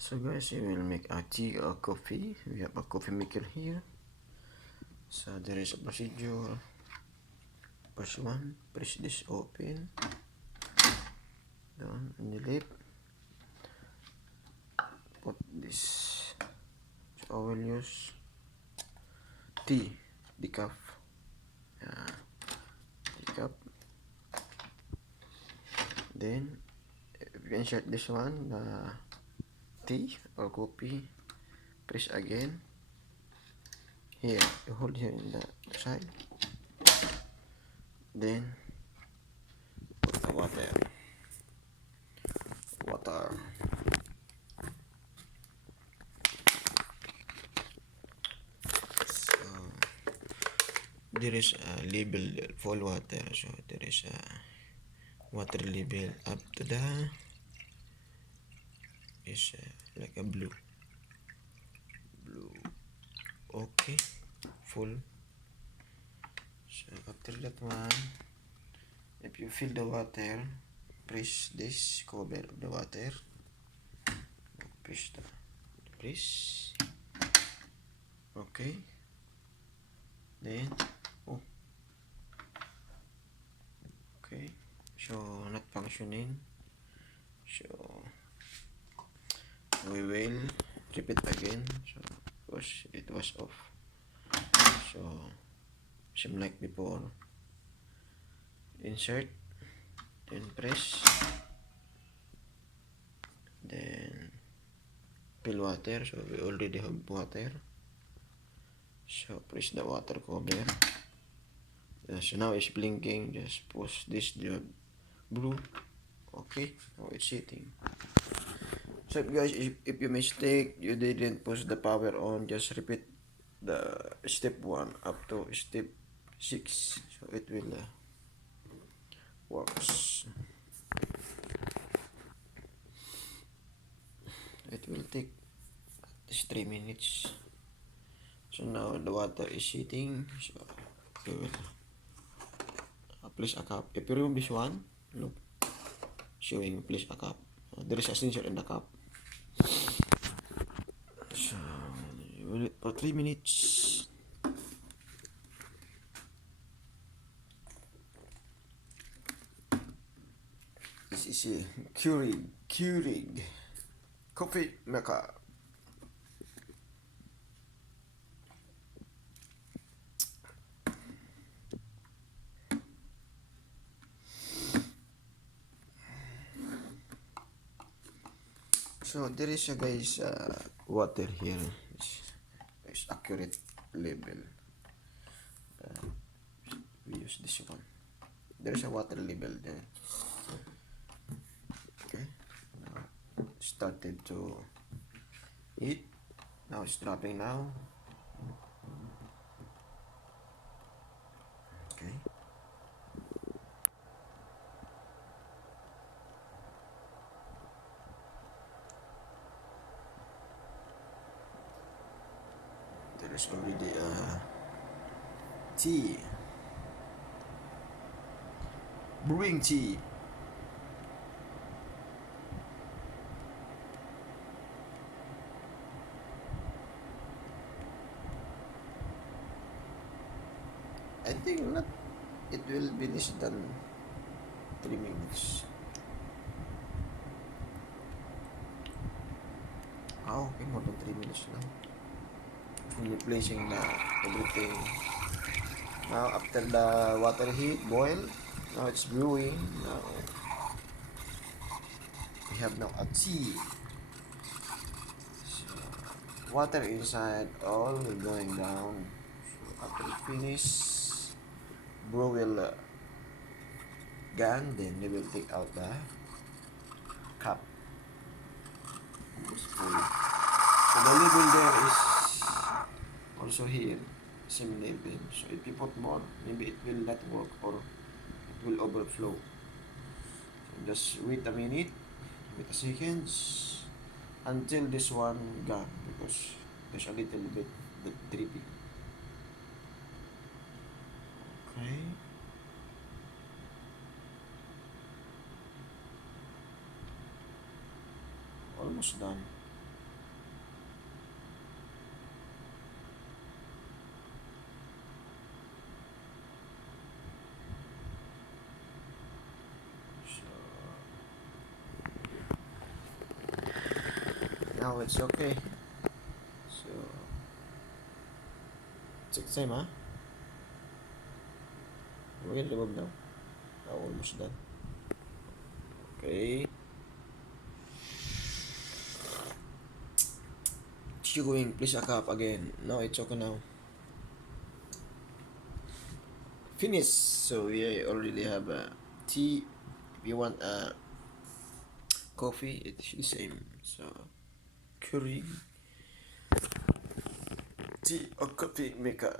So guys, we will make a tea or coffee. We have a coffee maker here. So there is a procedure. First one, press this open. Down on the lip. Put this. So I will use tea, decaf. Decaf. Then if you insert this one, tea or coffee, press again. Here, you hold here in the side. Then put the water. So there is a label for water. So there is a water label up to the is like a blue. Okay, full. So after that one, if you fill the water, press this cover of the water. Press. Okay. Then okay. So not functioning. So we will repeat again. So because it was off. So same like before. Insert, then press, then fill water. So we already have water. So press the water cover. So now it's blinking. Just push this the blue. Okay, now it's sitting. So guys, if you mistake, you didn't push the power on, just repeat the step 1 up to step 6. So it will works. It will take at least 3 minutes. So now the water is heating. So we will place a cup. If you remove this one, look, showing place a cup. There is a sensor in the cup. So you will wait for 3 minutes. This is a Keurig coffee maker. So there is a guys water here. It's accurate label. We use this one. There is a water label there. Okay. Now started to eat. Now it's dropping now. Okay. There is already tea. Brewing tea. I think not. It will be less than 3 minutes. Okay, more than 3 minutes now. Replacing the everything. Now after the water heat boil, now it's brewing. Now we have now a tea. So, water inside all going down. So after it finish, brew will gone. Then they will take out the cup. It's full. So the label there is also here, same label. So if you put more, maybe it will not work or it will overflow. So just wait a minute, wait a seconds until this one gone, because there's a little bit dripping. Okay. Almost done. Now it's okay. So take time, huh? We're gonna now. Almost done. Okay. Chewing, please a cup again. No, it's okay now. Finish. So we already have tea. If you want coffee, it's the same. So curry, tea or coffee maker.